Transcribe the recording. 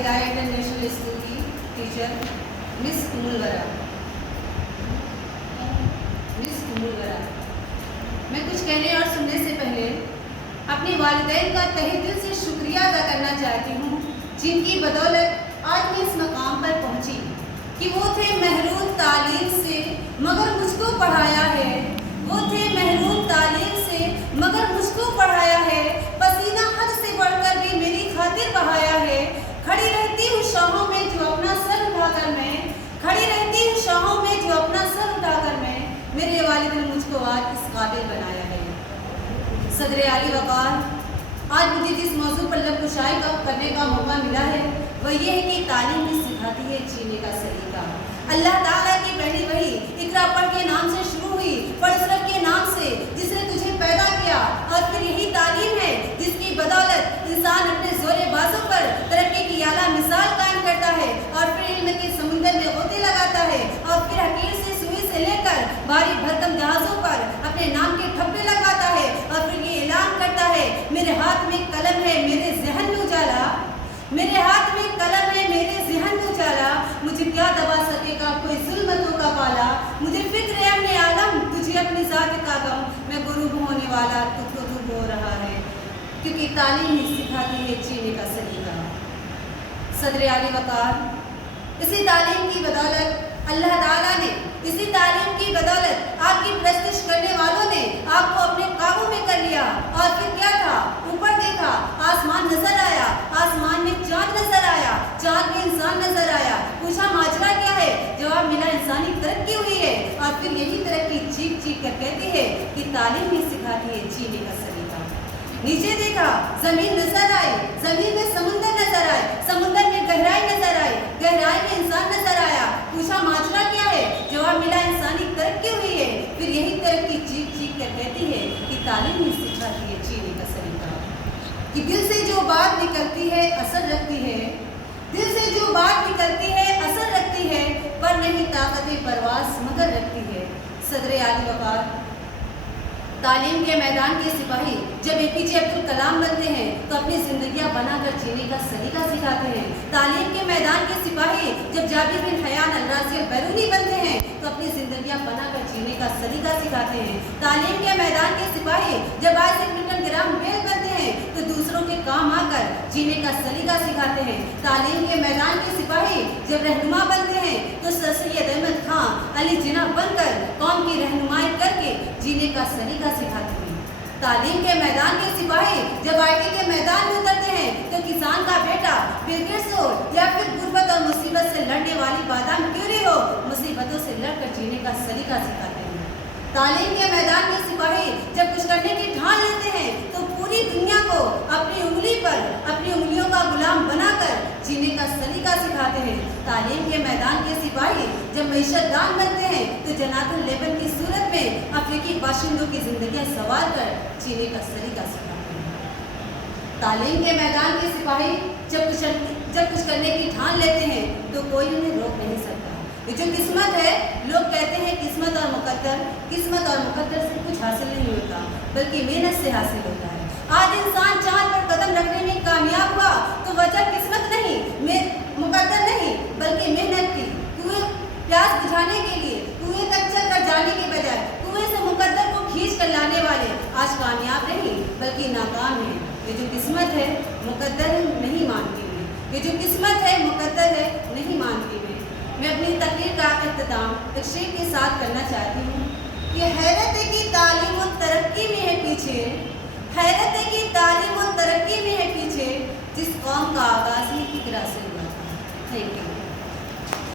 ہدایہ international school کی teacher مس امول ورا۔ میں کچھ کہنے اور سننے سے پہلے اپنے والدین کا تہہ دل سے شکریہ ادا کرنا چاہتی ہوں، جن کی بدولت آج میں اس مقام پر پہنچی، کہ وہ تھے محروم تعلیم سے مگر مجھ کو پڑھایا ہے، وہ تھے محروم تعلیم سے مگر مجھ کو پڑھایا ہے، پسینہ حد سے بڑھ کر بھی میری خاطر بہایا ہے، کھڑی رہتی ہوں شاہوں میں جو اپنا سر اٹھا کر میں، کھڑی رہتی ہوں شاہوں میں جو اپنا سر اٹھا کر میں، میرے والد نے مجھ کو آج اس قابل بنایا ہے۔ صدر عالی وقار، آج مجھے جس موضوع پر لب کشائی کرنے کا موقع ملا ہے وہ یہ ہے کہ تعلیم ہی سکھاتی ہے جینے کا سلیقہ۔ اللہ تعالیٰ کی پہلی وحی اقرا پڑھ کے نام سے شروع ہوئی، پڑھ اس رب کے نام سے جس نے تجھے پیدا کیا، اور پھر یہی تعلیم ہے جس کی بدولت انسان اپنے زور بازو پر ترقی کی اعلیٰ مثال قائم کرتا ہے، اور پھر علم کے سمندر میں غوطے لگاتا ہے، اور پھر حقیر سے سوئی سے لے کر بھاری بھرکم جہازوں پر اپنے نام کے ٹھپے لگواتا ہے، اور پھر یہ اعلان کرتا ہے میرے ہاتھ میں قلم ہے میرے ذہن میں اجالا، میرے ہاتھ میں قلم ہے میرے ذہن میں اجالا، مجھے کیا دبا سکے گا کوئی ظلمتوں کا پالا، مجھے فکر ہے اپنے عالم تجھے اپنی ذات کا غم، میں غروب ہونے والا تجھ کو ڈوب ہو رہا ہے، کیونکہ تعلیم ہی سکھاتی ہے جینے کا سلیقہ۔ صدر عالی وقار، اسی تعلیم کی بدولت اللہ تعالیٰ نے، اسی تعلیم کی بدولت آپ کی پرستش کرنے والوں نے آپ کو اپنے قابو میں کر لیا، اور پھر کیا تھا؟ اوپر دیکھا آسمان نظر آیا، آسمان میں چاند نظر آیا، چاند میں انسان نظر آیا، پوچھا ماجرا کیا ہے؟ جواب ملا انسانی ترقی ہوئی ہے، اور پھر یہی ترقی چیخ چیخ کر کہتی ہے کہ تعلیم ہی سکھاتی ہے جینے کا سلیقہ۔ نیچے دیکھا زمین نظر آئی، زمین میں سمندر نظر آئے، سمندر میں گہرائی نظر آئی، گہرائی میں انسان نظر آیا، پوچھا ماجرا کیا ہے؟ جواب ملا انسانی ترقی ہوئی ہے، پھر یہی ترقی چیخ چیخ کر کہتی ہے کہ تعلیم ہی سکھاتی ہے جینے کا سلیقہ۔ کہ دل سے جو بات نکلتی ہے اثر رکھتی ہے، دل سے جو بات نکلتی ہے اثر رکھتی ہے، پر نہیں طاقت پرواز مگر رکھتی ہے۔ صدر عالی وقار، تعلیم کے میدان کے سپاہی جب اے پی جے عبد الکلام بنتے ہیں تو اپنی زندگیاں بنا کر جینے کا سلیقہ سکھاتے ہیں۔ تعلیم کے میدان کے سپاہی جب جابر بن حیان الرازی البیرونی بنتے ہیں تو اپنی زندگیاں بنا کر جینے کا سلیقہ سکھاتے ہیں۔ تعلیم کے میدان کے سپاہی جب آئزیک نیوٹن گراہم بیل بنتے ہیں تو دوسروں کے کام آ کر جینے کا سلیقہ سکھاتے ہیں۔ تعلیم کے میدان کے سپاہی جب رہنما بنتے ہیں تو سر سید احمد خان علی جناح بن کر قوم کی رہنمائی کر کے جینے کا سلیقہ سکھاتے ہیں۔ تعلیم کے میدان کے سپاہی جب آئی ٹی کے میدان میں اترتے ہیں تو کسان کا بیٹا بل گیٹس ہو یا پھر غربت اور مصیبت سے لڑنے والی بادام کیوری ہو، مصیبتوں سے لڑ کر جینے کا سلیقہ سکھاتے ہیں۔ تعلیم کے میدان کے سپاہی جب کچھ کرنے کی ٹھان لیتے ہیں تو پوری دنیا کو اپنی انگلی پر اپنی انگلیوں کا غلام بنا کر جینے کا سلیقہ سکھاتے ہیں۔ تعلیم کے میدان کے سپاہی جب معیشت دان بنتے ہیں تو جناتن لیبن کی صورت میں افریقی باشندوں کی زندگیاں سنوار کر جینے کا سلیقہ سکھاتے ہیں۔ تعلیم کے میدان کے سپاہی جب کچھ کرنے کی ٹھان لیتے ہیں تو کوئی انہیں روک نہیں سکتا۔ یہ جو قسمت ہے، لوگ کہتے ہیں قسمت اور مقدر سے کچھ حاصل نہیں ہوتا بلکہ محنت سے حاصل ہوتا ہے۔ آج انسان چاند پر قدم رکھنے میں کامیاب ہوا تو وجہ قسمت نہیں، مقدر نہیں بلکہ محنت تھی۔ کنویں پیاس بجھانے کے لیے کنویں تک چل کر جانے کے بجائے کنویں سے مقدر کو کھینچ کر لانے والے آج کامیاب نہیں بلکہ ناکام ہیں۔ یہ جو قسمت ہے مقدر نہیں مانتی میں، یہ جو قسمت ہے مقدر ہے نہیں مانتی میں۔ میں اپنی تقریر کا اختتام ایک شعر کے ساتھ کرنا چاہتی ہوں۔